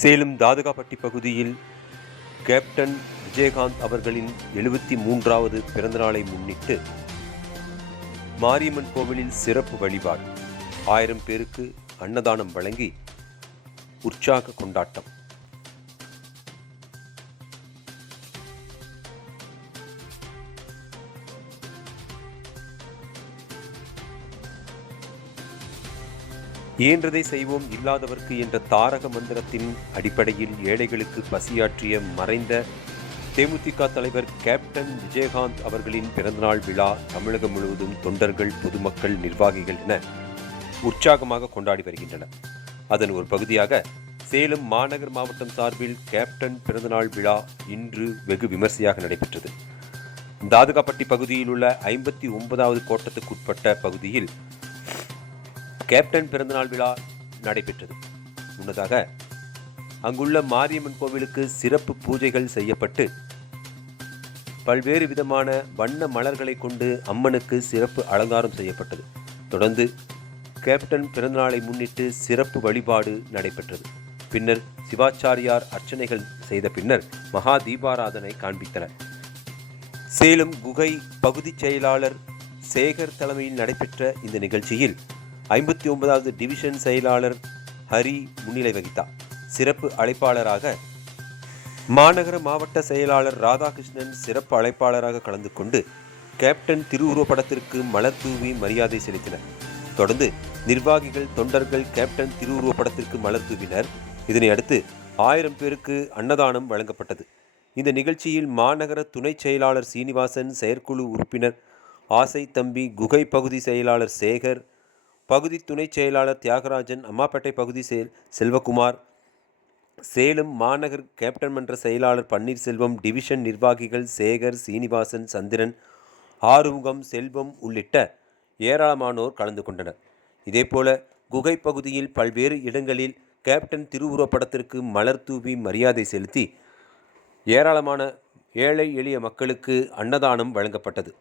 சேலம் தாதகாப்பட்டி பகுதியில் கேப்டன் விஜயகாந்த் அவர்களின் 73வது பிறந்தநாளை முன்னிட்டு மாரியம்மன் கோவிலில் சிறப்பு வழிபாடு. 1000 பேருக்கு அன்னதானம் வழங்கி உற்சாக கொண்டாட்டம். இயன்றதை செய்வோம் இல்லாதவர்க்கு என்ற தாரக மந்திரத்தின் அடிப்படையில் ஏழைகளுக்கு பசியாற்றிய மறைந்த தேமுதிக தலைவர் கேப்டன் விஜயகாந்த் அவர்களின் பிறந்தநாள் விழா தமிழகம் முழுவதும் தொண்டர்கள், பொதுமக்கள், நிர்வாகிகள் என உற்சாகமாக கொண்டாடி வருகின்றனர். அதன் ஒரு பகுதியாக சேலம் மாநகர் மாவட்டம் சார்பில் கேப்டன் பிறந்தநாள் விழா இன்று வெகு விமர்சையாக நடைபெற்றது. தாதகாப்பட்டி பகுதியில் உள்ள 59வது கோட்டத்துக்குட்பட்ட பகுதியில் கேப்டன் பிறந்தநாள் விழா நடைபெற்றது. முன்னதாக அங்குள்ள மாரியம்மன் கோவிலுக்கு சிறப்பு பூஜைகள் செய்யப்பட்டு பல்வேறு விதமான வண்ண மலர்களை கொண்டு அம்மனுக்கு சிறப்பு அலங்காரம் செய்யப்பட்டது. தொடர்ந்து கேப்டன் பிறந்தநாளை முன்னிட்டு சிறப்பு வழிபாடு நடைபெற்றது. பின்னர் சிவாச்சாரியார் அர்ச்சனைகள் செய்த பின்னர் மகா தீபாராதனை காண்பித்தனர். சேலம் குகை பகுதி செயலாளர் சேகர் தலைமையில் நடைபெற்ற இந்த நிகழ்ச்சியில் 59வது டிவிஷன் செயலாளர் ஹரி முன்னிலை வகித்தார். சிறப்பு அழைப்பாளராக மாநகர மாவட்ட செயலாளர் ராதாகிருஷ்ணன் சிறப்பு அழைப்பாளராக கலந்து கொண்டு கேப்டன் திருவுருவப்படத்திற்கு மலர் தூவி மரியாதை செலுத்தினர். தொடர்ந்து நிர்வாகிகள், தொண்டர்கள் கேப்டன் திருவுருவப்படத்திற்கு மலர் தூவினர். இதனை அடுத்து 1000 பேருக்கு அன்னதானம் வழங்கப்பட்டது. இந்த நிகழ்ச்சியில் மாநகர துணை செயலாளர் சீனிவாசன், செயற்குழு உறுப்பினர் ஆசை தம்பி, குகை பகுதி செயலாளர் சேகர், பகுதி துணை செயலாளர் தியாகராஜன், அம்மாப்பேட்டை பகுதி செல்வகுமார், சேலம் மாநகர் கேப்டன் மன்ற செயலாளர் பன்னீர்செல்வம், டிவிஷன் நிர்வாகிகள் சேகர், சீனிவாசன், சந்திரன், ஆறுமுகம், செல்வம் உள்ளிட்ட ஏராளமானோர் கலந்து கொண்டனர். இதேபோல குகை பகுதியில் பல்வேறு இடங்களில் கேப்டன் திருவுருவப்படத்திற்கு மலர் தூவி மரியாதை செலுத்தி ஏராளமான ஏழை எளிய மக்களுக்கு அன்னதானம் வழங்கப்பட்டது.